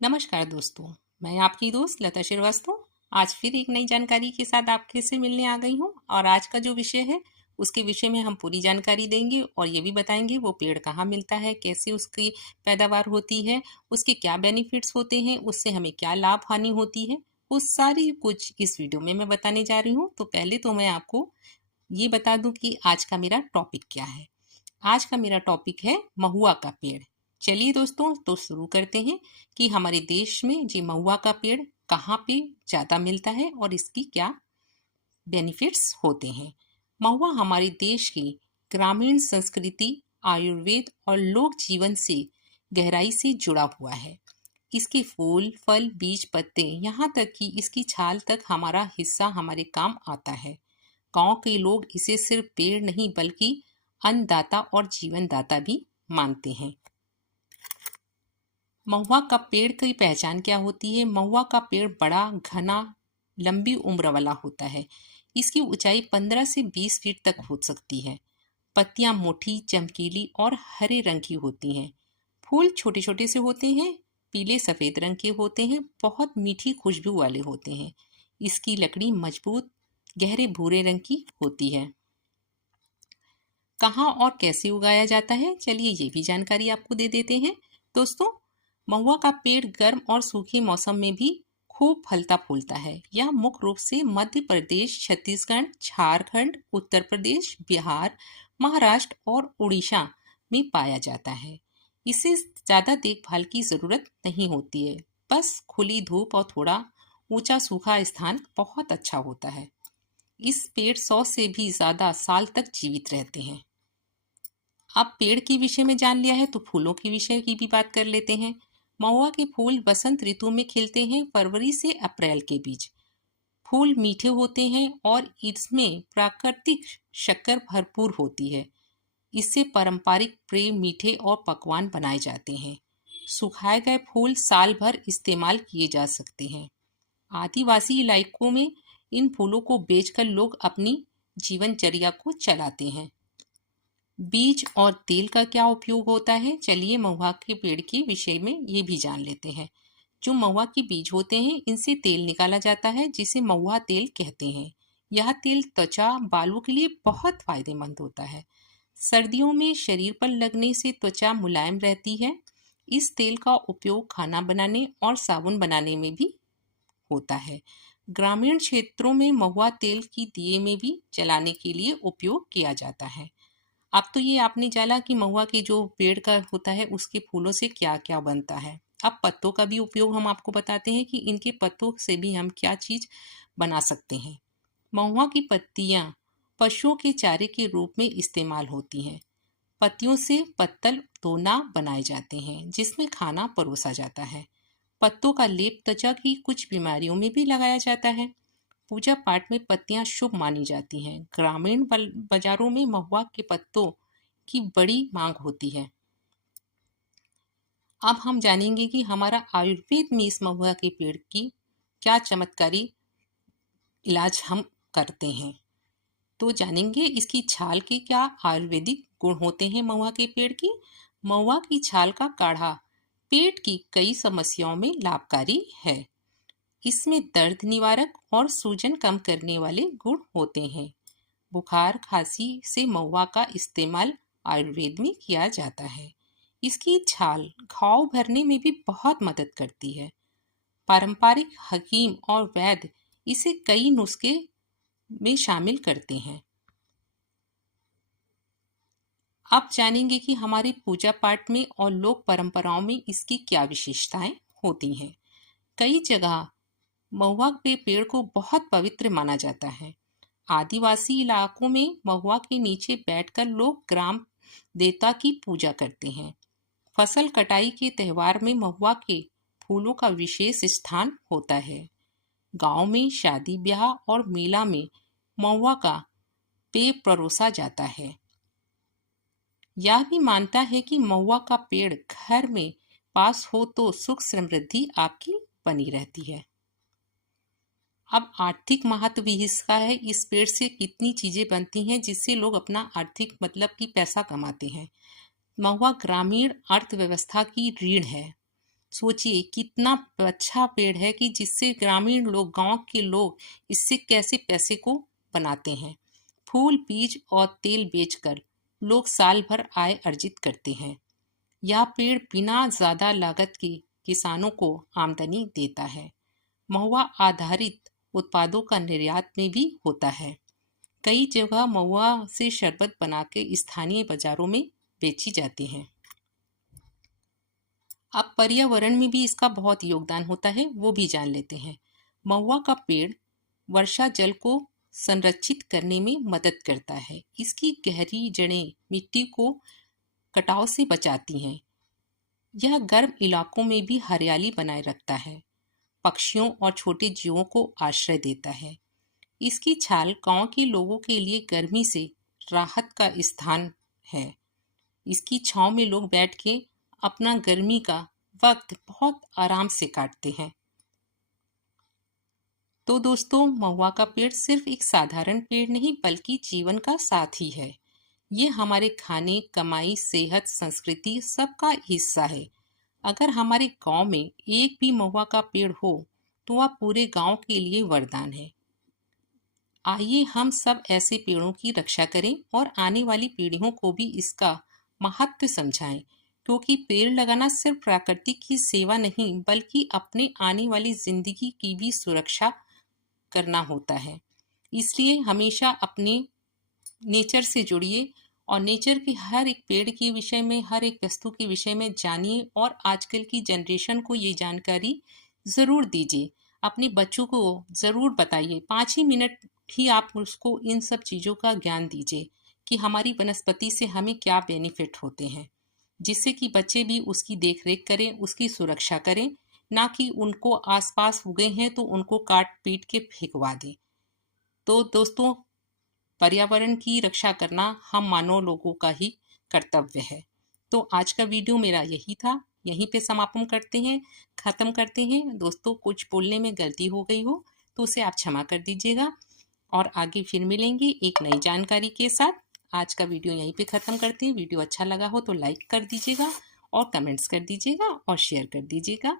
नमस्कार दोस्तों, मैं आपकी दोस्त लता श्रीवास्तव आज फिर एक नई जानकारी के साथ आपके से मिलने आ गई हूँ। और आज का जो विषय है उसके विषय में हम पूरी जानकारी देंगे और ये भी बताएंगे वो पेड़ कहाँ मिलता है, कैसे उसकी पैदावार होती है, उसके क्या बेनिफिट्स होते हैं, उससे हमें क्या लाभ हानि होती है। वो सारी कुछ इस वीडियो में मैं बताने जा रही हूँ। तो पहले तो मैं आपको ये बता दूं कि आज का मेरा टॉपिक क्या है। आज का मेरा टॉपिक है महुआ का पेड़। चलिए दोस्तों, तो शुरू करते हैं कि हमारे देश में जी महुआ का पेड़ कहाँ पे ज़्यादा मिलता है और इसकी क्या बेनिफिट्स होते हैं। महुआ हमारे देश की ग्रामीण संस्कृति, आयुर्वेद और लोक जीवन से गहराई से जुड़ा हुआ है। इसके फूल, फल, बीज, पत्ते, यहाँ तक कि इसकी छाल तक हमारा हिस्सा हमारे काम आता है। गांव के लोग इसे सिर्फ पेड़ नहीं बल्कि अन्नदाता और जीवनदाता भी मानते हैं। महुआ का पेड़ की पहचान क्या होती है? महुआ का पेड़ बड़ा, घना, लंबी उम्र वाला होता है। इसकी ऊंचाई 15 से 20 फीट तक हो सकती है। पत्तियां मोटी, चमकीली और हरे रंग की होती हैं। फूल छोटे छोटे से होते हैं, पीले सफेद रंग के होते हैं, बहुत मीठी खुशबू वाले होते हैं। इसकी लकड़ी मजबूत, गहरे भूरे रंग की होती है। कहाँ और कैसे उगाया जाता है, चलिए ये भी जानकारी आपको दे देते हैं। दोस्तों, महुआ का पेड़ गर्म और सूखे मौसम में भी खूब फलता फूलता है। यह मुख्य रूप से मध्य प्रदेश, छत्तीसगढ़, झारखंड, उत्तर प्रदेश, बिहार, महाराष्ट्र और उड़ीसा में पाया जाता है। इसे ज़्यादा देखभाल की ज़रूरत नहीं होती है, बस खुली धूप और थोड़ा ऊंचा सूखा स्थान बहुत अच्छा होता है। इस पेड़ 100 से भी ज़्यादा साल तक जीवित रहते हैं। अब पेड़ के विषय में जान लिया है तो फूलों के विषय की भी बात कर लेते हैं। महुआ के फूल बसंत ऋतु में खिलते हैं, फरवरी से अप्रैल के बीच। फूल मीठे होते हैं और इसमें प्राकृतिक शक्कर भरपूर होती है। इससे पारंपरिक पेय, मीठे और पकवान बनाए जाते हैं। सुखाए गए फूल साल भर इस्तेमाल किए जा सकते हैं। आदिवासी इलाकों में इन फूलों को बेचकर लोग अपनी जीवनचर्या को चलाते हैं। बीज और तेल का क्या उपयोग होता है, चलिए महुआ के पेड़ के विषय में ये भी जान लेते हैं। जो महुआ के बीज होते हैं इनसे तेल निकाला जाता है, जिसे महुआ तेल कहते हैं। यह तेल त्वचा, बालों के लिए बहुत फायदेमंद होता है। सर्दियों में शरीर पर लगने से त्वचा मुलायम रहती है। इस तेल का उपयोग खाना बनाने और साबुन बनाने में भी होता है। ग्रामीण क्षेत्रों में महुआ तेल की दिए में भी जलाने के लिए उपयोग किया जाता है। अब तो ये आपने जाना कि महुआ के जो पेड़ का होता है उसके फूलों से क्या क्या बनता है। अब पत्तों का भी उपयोग हम आपको बताते हैं कि इनके पत्तों से भी हम क्या चीज बना सकते हैं। महुआ की पत्तियां पशुओं के चारे के रूप में इस्तेमाल होती हैं। पत्तियों से पत्तल, दोना बनाए जाते हैं जिसमें खाना परोसा जाता है। पत्तों का लेप त्वचा की कुछ बीमारियों में भी लगाया जाता है। पूजा पाठ में पत्तियां शुभ मानी जाती हैं। ग्रामीण बाजारों में महुआ के पत्तों की बड़ी मांग होती है। अब हम जानेंगे कि हमारा आयुर्वेद में इस महुआ के पेड़ की क्या चमत्कारी इलाज हम करते हैं। तो जानेंगे इसकी छाल के क्या आयुर्वेदिक गुण होते हैं महुआ के पेड़ की। महुआ की छाल का काढ़ा पेट की कई समस्याओं में लाभकारी है। इसमें दर्द निवारक और सूजन कम करने वाले गुण होते हैं। बुखार, खांसी से महुआ का इस्तेमाल आयुर्वेद में किया जाता है। इसकी छाल घाव भरने में भी बहुत मदद करती है। पारंपरिक हकीम और वैद्य इसे कई नुस्खे में शामिल करते हैं। अब जानेंगे कि हमारे पूजा पाठ में और लोक परंपराओं में इसकी क्या विशेषताएं होती हैं। कई जगह महुआ के पेड़ को बहुत पवित्र माना जाता है। आदिवासी इलाकों में महुआ के नीचे बैठकर लोग ग्राम देवता की पूजा करते हैं। फसल कटाई के त्योहार में महुआ के फूलों का विशेष स्थान होता है। गांव में शादी ब्याह और मेला में महुआ का पेय परोसा जाता है। यह भी मानता है कि महुआ का पेड़ घर में पास हो तो सुख समृद्धि आपकी बनी रहती है। अब आर्थिक महत्व भी इसका है। इस पेड़ से कितनी चीजें बनती हैं जिससे लोग अपना आर्थिक मतलब की पैसा कमाते हैं। महुआ ग्रामीण अर्थव्यवस्था की रीढ़ है। सोचिए कितना अच्छा पेड़ है कि जिससे ग्रामीण लोग, गांव के लोग इससे कैसे पैसे को बनाते हैं। फूल, बीज और तेल बेचकर लोग साल भर आय अर्जित करते हैं। यह पेड़ बिना ज्यादा लागत के किसानों को आमदनी देता है। महुआ आधारित उत्पादों का निर्यात में भी होता है। कई जगह महुआ से शरबत बना के स्थानीय बाजारों में बेची जाती हैं। अब पर्यावरण में भी इसका बहुत योगदान होता है, वो भी जान लेते हैं। महुआ का पेड़ वर्षा जल को संरक्षित करने में मदद करता है। इसकी गहरी जड़ें मिट्टी को कटाव से बचाती हैं। यह गर्म इलाकों में भी हरियाली बनाए रखता है। पक्षियों और छोटे जीवों को आश्रय देता है। इसकी छाल गांव के लोगों के लिए गर्मी से राहत का स्थान है। इसकी छांव में लोग बैठ के अपना गर्मी का वक्त बहुत आराम से काटते हैं। तो दोस्तों, महुआ का पेड़ सिर्फ एक साधारण पेड़ नहीं बल्कि जीवन का साथी है। ये हमारे खाने, कमाई, सेहत, संस्कृति सबका हिस्सा है। अगर हमारे गांव में एक भी महुआ का पेड़ हो तो वह पूरे गांव के लिए वरदान है। आइए हम सब ऐसे पेड़ों की रक्षा करें और आने वाली पीढ़ियों को भी इसका महत्व समझाएं, क्योंकि पेड़ लगाना सिर्फ प्रकृति की सेवा नहीं बल्कि अपने आने वाली जिंदगी की भी सुरक्षा करना होता है। इसलिए हमेशा अपने नेचर से जुड़िए और नेचर के हर एक पेड़ के विषय में, हर एक वस्तु के विषय में जानिए और आजकल की जनरेशन को ये जानकारी ज़रूर दीजिए। अपने बच्चों को ज़रूर बताइए, 5 ही मिनट ही आप उसको इन सब चीज़ों का ज्ञान दीजिए कि हमारी वनस्पति से हमें क्या बेनिफिट होते हैं, जिससे कि बच्चे भी उसकी देख रेख करें, उसकी सुरक्षा करें, ना कि उनको आसपास उगे हैं तो उनको काट पीट के फेंकवा दें। तो दोस्तों, पर्यावरण की रक्षा करना हम मानव लोगों का ही कर्तव्य है। तो आज का वीडियो मेरा यही था, यहीं पे समापन करते हैं, ख़त्म करते हैं। दोस्तों, कुछ बोलने में गलती हो गई हो तो उसे आप क्षमा कर दीजिएगा और आगे फिर मिलेंगे एक नई जानकारी के साथ। आज का वीडियो यहीं पे ख़त्म करते हैं। वीडियो अच्छा लगा हो तो लाइक कर दीजिएगा और कमेंट्स कर दीजिएगा और शेयर कर दीजिएगा।